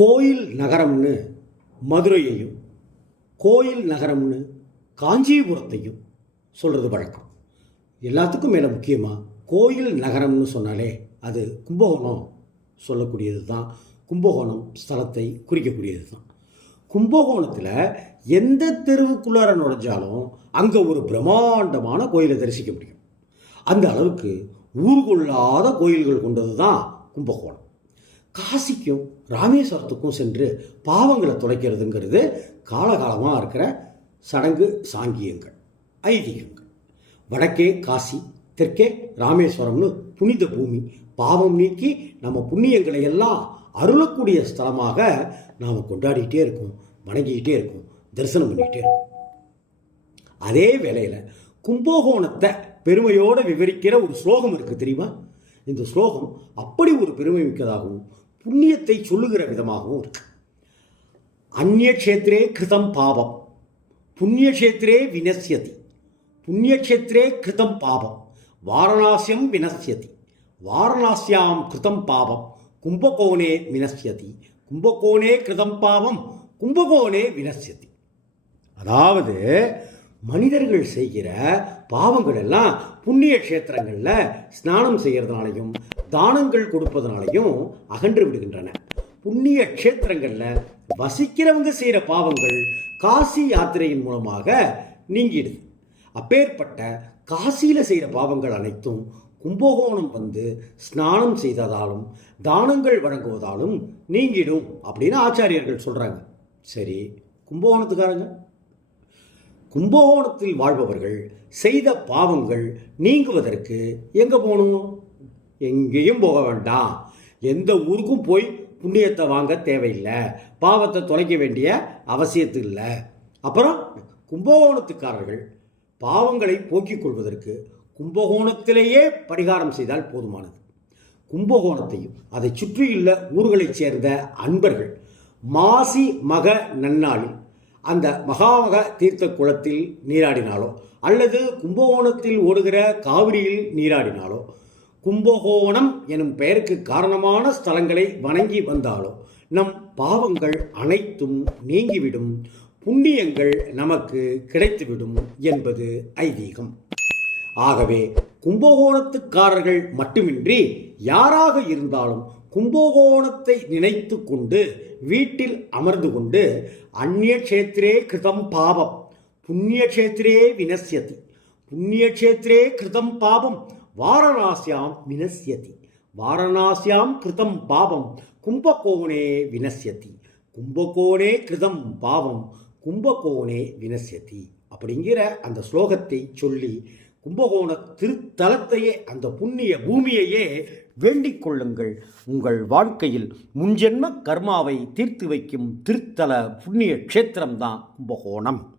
கோயில் நகரம்னு மதுரையையும் கோயில் நகரம்னு காஞ்சிபுரத்தையும் சொல்கிறது வழக்கம். எல்லாத்துக்கும் மேலே முக்கியமாக கோயில் நகரம்னு சொன்னாலே அது கும்பகோணம் சொல்லக்கூடியது தான். கும்பகோணம் ஸ்தலத்தை குறிக்கக்கூடியது தான். கும்பகோணத்தில் எந்த தெருவுக்குள்ளார நுழைஞ்சாலும் அங்கே ஒரு பிரம்மாண்டமான கோயிலை தரிசிக்க முடியும். அந்த அளவுக்கு ஊர்கொள்ளாத கோயில்கள் கொண்டது தான் கும்பகோணம். காசிக்கும் ராமேஸ்வரத்துக்கும் சென்று பாவங்களை துடைக்கிறதுங்கிறது காலகாலமாக இருக்கிற சடங்கு சாங்கியங்கள் ஐதீகங்கள். வடக்கே காசி தெற்கே ராமேஸ்வரம்னு புனித பூமி பாவம் நீக்கி நம்ம புண்ணியங்களை எல்லாம் அருளக்கூடிய ஸ்தலமாக நாம் கொண்டாடிக்கிட்டே இருக்கோம் வணங்கிக்கிட்டே இருக்கோம் தரிசனம் பண்ணிக்கிட்டே இருக்கோம். அதே வேளையில் கும்பகோணத்தை பெருமையோடு விவரிக்கிற ஒரு ஸ்லோகம் இருக்குது தெரியுமா? இந்த ஸ்லோகம் அப்படி ஒரு பெருமை மிக்கதாகவும் புண்ணியத்தை சொல்லுகிற விதமாகவும் இருக்கு. அந்நியக்ஷேத்திரே கிருதம் பாவம் புண்ணியக்ஷேத்திரே வினசியதி புண்ணியக்ஷேத்திரே கிருதம் பாவம் வாரணாசியம் வினசியதி வாரணாசியாம் கிருதம் பாவம் கும்பகோணே வினசியதி கும்பகோணே கிருதம் பாவம் கும்பகோணே வினசியதி அதாவது மனிதர்கள் செய்கிற பாவங்கள் எல்லாம் புண்ணிய கஷேத்திரங்களில் ஸ்நானம் செய்கிறதுனாலையும் தானங்கள் கொடுப்பதனாலையும் அகன்று விடுகின்றன. புண்ணிய க்ஷேத்திரங்களில் வசிக்கிறவங்க செய்கிற பாவங்கள் காசி யாத்திரையின் மூலமாக நீங்கிடுது. அப்பேற்பட்ட காசியில் செய்கிற பாவங்கள் அனைத்தும் கும்பகோணம் வந்து ஸ்நானம் செய்ததாலும் தானங்கள் வழங்குவதாலும் நீங்கிடும் அப்படின்னு ஆச்சாரியர்கள் சொல்கிறாங்க சரி கும்பகோணத்துக்காரங்க? கும்பகோணத்தில் வாழ்பவர்கள் செய்த பாவங்கள் நீங்குவதற்கு எங்கே போகணும்? எங்கேயும் போக வேண்டாம். எந்த ஊருக்கும் போய் புண்ணியத்தை வாங்க தேவையில்லை. பாவத்தை தொலைக்க வேண்டிய அவசியத்து இல்லை. அப்புறம் கும்பகோணத்துக்காரர்கள் பாவங்களை போக்கிக் கொள்வதற்கு கும்பகோணத்திலேயே பரிகாரம் செய்தால் போதுமானது. கும்பகோணத்தையும் அதை சுற்றியுள்ள ஊர்களைச் சேர்ந்த அன்பர்கள் மாசி மக நன்னாளில் அந்த மகாமக தீர்த்த குளத்தில் நீராடினாலோ அல்லது கும்பகோணத்தில் ஓடுகிற காவிரியில் நீராடினாலோ கும்பகோணம் எனும் பெயருக்கு காரணமான ஸ்தலங்களை வணங்கி வந்தாலோ நம் பாவங்கள் அனைத்தும் நீங்கிவிடும் புண்ணியங்கள் நமக்கு கிடைத்துவிடும் என்பது ஐதீகம். ஆகவே கும்பகோணத்துக்காரர்கள் மட்டுமின்றி யாராக இருந்தாலும் கும்பகோணத்தை நினைத்து கொண்டு வீட்டில் அமர்ந்து கொண்டு அந்நிய கஷேத்திரே கிருதம் பாவம் புண்ணிய கஷேத்திரே வினசியதி புண்ணிய கஷேத்திரே கிருதம் பாவம் வாரணாசியாம் வினசியதி வாரணாசியாம் கிருதம் பாவம் கும்பகோணே வினசியதி கும்பகோணே கிருதம் பாவம் கும்பகோணே வினசியதி அப்படிங்கிற அந்த ஸ்லோகத்தை சொல்லி கும்பகோண திருத்தலத்தையே அந்த புண்ணிய பூமியையே வேண்டிக் கொள்ளுங்கள். உங்கள் வாழ்க்கையில் முன்ஜென்ம கர்மாவை தீர்த்து வைக்கும் திருத்தல புண்ணிய க்ஷேத்திரம்தான் கும்பகோணம்.